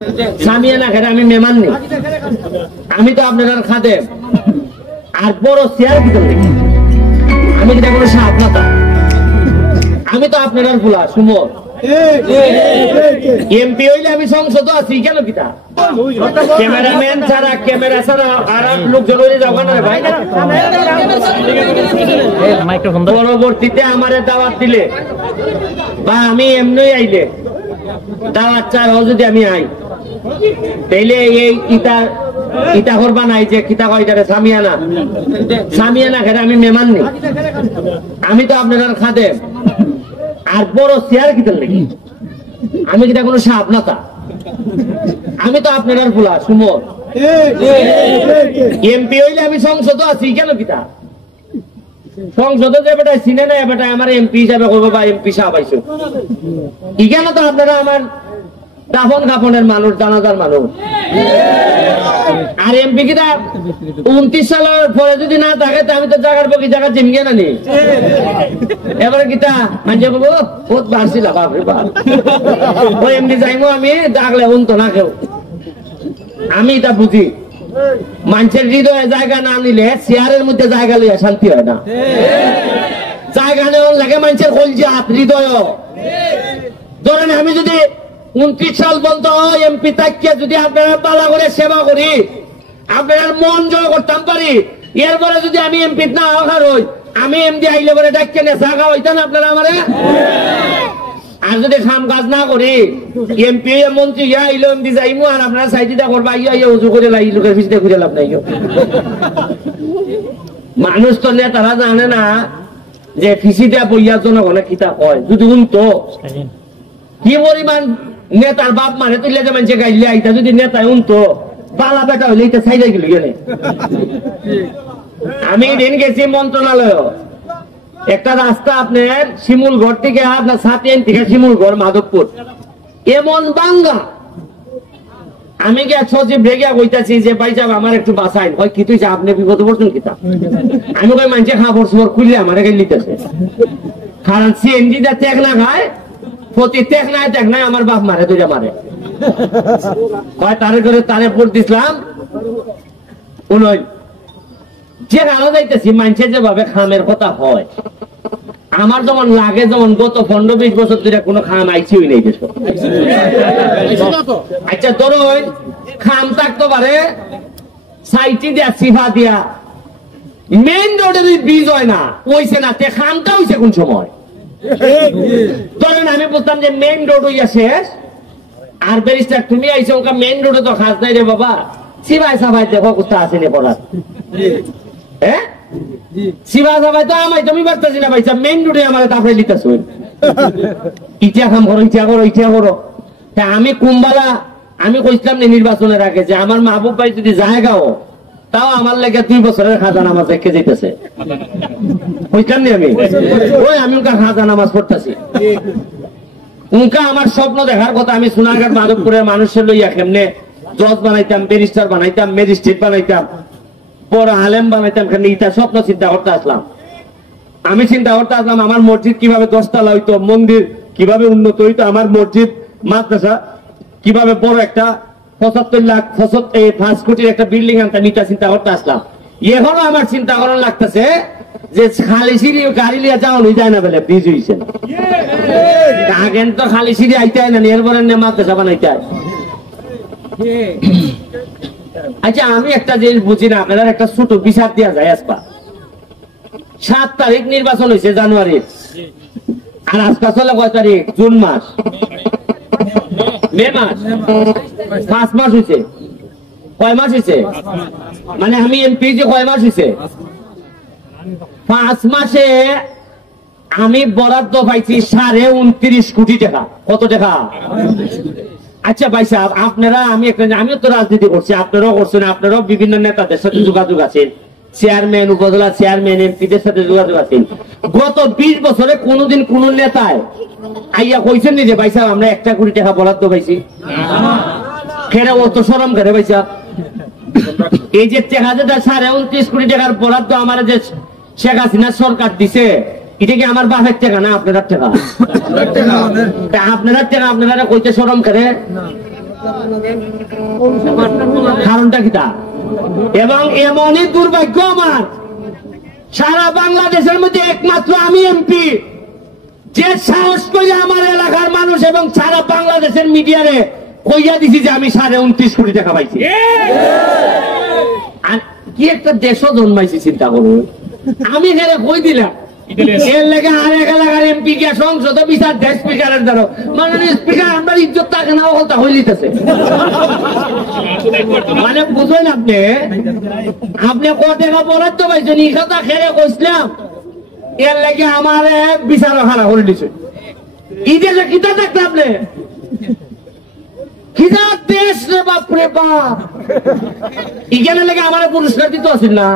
সামিয়ানা খেলে আমি মেহমান নেই, আমি তো আপনার খাদেম আর বড় চেয়ার ভিতর দেখি আমি কি কোনো সাহায্য, আমি তো আপনার ভোলা সুমন এমপি হইলে আমি সংসদ আছি কেন কিতা ক্যামেরাম্যান ছাড়া ক্যামেরা ছাড়া আর লোকজন যাবো না ভাই। পরবর্তীতে আমারে দাওয়াত দিলে বা আমি এমনি আইলে দাওয়াত চাই যদি আমি আই তাইলে এই ইটা করবা নাই যে কিতা কয় সামিয়ানা সামিয়ানা খেলে আমি মেহমান নেই, আমি তো আপনার খাদেম আর বড় চেয়ার কিতার লেগে আমি কিটা কোনো সাহায্য, আমি তো আপনার ভোলা সুমন এমপি হইলে আমি সংসদ আছি কেন কিতা সংসদে যে বেটা চিনে না বেটা আমার এমপি হিসাবে করবো বা এমপি সাহেব আইসো ইখানে তো আপনারা আমার দাফন কাফনের মানুষ জানাজার মানুষ আর এমপি কিটা 29 সালের পরে যদি না থাকে আমি তো জায়গার পক্ষে জায়গা জিমগে না নি এবারে কিতা মানুষে বলবো বহুত বাড়ছিল ওই এমনি যাইমো আমি ডাকলে উনতো না কেউ, আমি এটা বুঝি মানুষের হৃদয়ে জায়গা না নিলে চেয়ারের মধ্যে জায়গা লইয়া শান্তি হয় না, জায়গা নেওয়ার লাগে মানুষের কলজা হৃদয়। ধরেন আমি যদি 29 সাল পর্যন্ত এমপি থাকিয়ে যদি আপনারা পালা করে সেবা করি আপনার মন জয় করতাম পারি, এরপরে যদি আমি এমপি না হওয়ার হই আমি এমপি আইলে পরে ডাকিয়ে নেশা খাওয়াইতেন আপনারা আমারে, আর যদি কাম কাজ না করি এমপি মন্ত্রী ইয়া আইলো এমপি যাইমু আর আপনারা সাইডিটা করবা ইয়া ইয়া উজু করে লাই লোকের পিছনে ঘুরে লাভ নাই। মানুষ তো নেতারা জানে না যে ফিসিটা বইয়ার জন্য অনেক কিতা হয় যদি উনতো কি পরিমাণ নেতার বাপ মানে তুললে যে মানুষে গাইলে আইতা যদি নেতায় উনতো বালা বেটা হইলে এটা সাইডে গেল গেলে। আমি দিন গেছি মন্ত্রণালয় একটা রাস্তা আপনার শিমুলগড় থেকে আপনার 7 থেকে শিমুলগড় মাধবপুর এমন বাঙ্গা, আমি গিয়া সচিব রেগিয়া কইতাছি যে ভাই সাহেব আমার একটু বাঁচাইন, হয় কি তুই আপনি বিপদ পড়ছেন কিতা, আমি কই মানুষে খাবার সুবার খুললে আমার লিতেছে কারণ সিএনজি দা ত্যাগ না খায় প্রতি ত্যাগ নাই আমার বাপ মারে দুইটা মারে কয় তারে করে তারে ভোট দিছিলাম উনই যে আলো যাইতেছি মানুষের যেভাবে খামের কথা হয় আমার যেমন লাগে যেমন গত 15-20 বছর ধরে কোনো খাম আইছিই নেই দেশ। আচ্ছা ধরো খাম থাকতে পারে সাইটি দিয়া সিফা দিয়া মেইন রোডের ব্রিজ হয় না ওইছে না তে খামটা হইছে কোন সময় ধরেন আমি বলতাম যে মেইন রোড হইয়া শেষ আর ব্যারিস্টার তুমি আইছো ওকা মেইন রোডে তো খাস নাই রে বাবা সিবাই সাবাই দেখো কোথা আছে নে পড়া হ্যাঁ সিবা সাবাই তো আমায় তুমি বার্তাছি না ভাইসা মেইন রোডে আমারে তারপরে লিতাছো ইটা কাম করো ইটা করো ইটা করো। আমি কুম্বালা আমি কইছিলাম না নির্বাচনের আগে যে আমার মাহবুব ভাই যদি জায়গাও তাও আমার লেগে 2 বছরের খাজা নামাজ রেখে যেতেছে কইছিলাম না আমি ওই আমি ওনার খাজা নামাজ পড়তেছি উনকা আমার স্বপ্ন দেখার কথা আমি সোনারঘাট মাধবপুরের মানুষের লইয়া কেমনে জজ বানাইতাম ব্যারিস্টার বানাইতাম ম্যাজিস্ট্রেট বানাইতাম বড় আলেম বানাইতাম কেমনে ইটা স্বপ্ন চিন্তা করতে আসলাম। আমি চিন্তা করতে আসলাম আমার মসজিদ কিভাবে 10 তলা হইতো, মন্দির কিভাবে উন্নত হইতো, আমার মসজিদ মাদ্রাসা কিভাবে বড় একটা 75 লাখ 5 কোটির একটা বিল্ডিং আনতাম ইটা চিন্তা করতে আসলাম। এখনো আমার চিন্তা করার লাগতেছে যে খালি সিঁড়ি গাড়ি লিয়ে যাওয়া যায় না বলে ব্রিজ হয়েছে আগেন তো খালি সিঁড়ি আইতে হয় না এরপরে মাদ্রাসা বানাইতে হয়। আচ্ছা আমি একটা জিনিস বুঝি না আপনার একটা ছোট বিচার দেওয়া যায় আসবা 7 তারিখ নির্বাচন হয়েছে জানুয়ারির আর আজকে চলে কয় তারিখ জুন মাস মে মাস 5 মাস হয়েছে কয় মাস হয়েছে মানে আমি এমপি যে কয় মাস হয়েছে 5 মাসে আমি বরাদ্দ পাইছি 29.5 কোটি টাকা। কত টাকা? আচ্ছা ভাই সাহেব আপনারা আমিও তো রাজনীতি করছি আপনারাও করছেন, আপনারাও বিভিন্ন নেতাদের সাথে যোগাযোগ আছেন, চেয়ারম্যান উপজেলা চেয়ারম্যান এমপিদের সাথে যোগাযোগ আছেন। গত 20 বছরে কোনদিন কোন নেতায় আইয়া কইছেন যে ভাই সাহেব আমরা 1 কোটি টাকা বরাদ্দ পাইছি খেরা অত শরম করে ভাই সাহেব এই যে টাকা যেটা 29.5 কোটি টাকার বরাদ্দ আমার যে শেখ হাসিনা সরকার দিছে এটা কি আমার বাপের টাকা না আপনার টাকা? আপনার টাকা আপনারা কইতে শরম করে কারণটা কি তা? এবং এমনই দুর্ভাগ্য আমার, সারা বাংলাদেশের মধ্যে একমাত্র আমি এমপি যে সাহস করে আমার এলাকার মানুষ এবং সারা বাংলাদেশের মিডিয়ারে কইয়া দিছি যে আমি 29.5 কোটি টাকা পাইছি। আর কি একটা দেশও জন্মাইছি চিন্তা করুন। আমি এখানে কই দিলাম এর লেগে আরেক এলাকার এমপি গিয়া সংসদ বিচার দেশ স্পিকারের দ্বারা মাননীয় স্পিকার আমরা ইজ্জত থাকে না হলতা হইলিতেছে। মানে বুঝলেন আপনি ক টাকা বরাদ্দ পাইছেন ই কথা খেলে কইছিলাম এর লেগে আমার বিচার হারা করে দিছে। এই দেশে কিতা থাকতে আপনি কিতা দেশ রে বাপরে বাপ, এখানে লেগে আমার পুরস্কার দিতে আসেন না।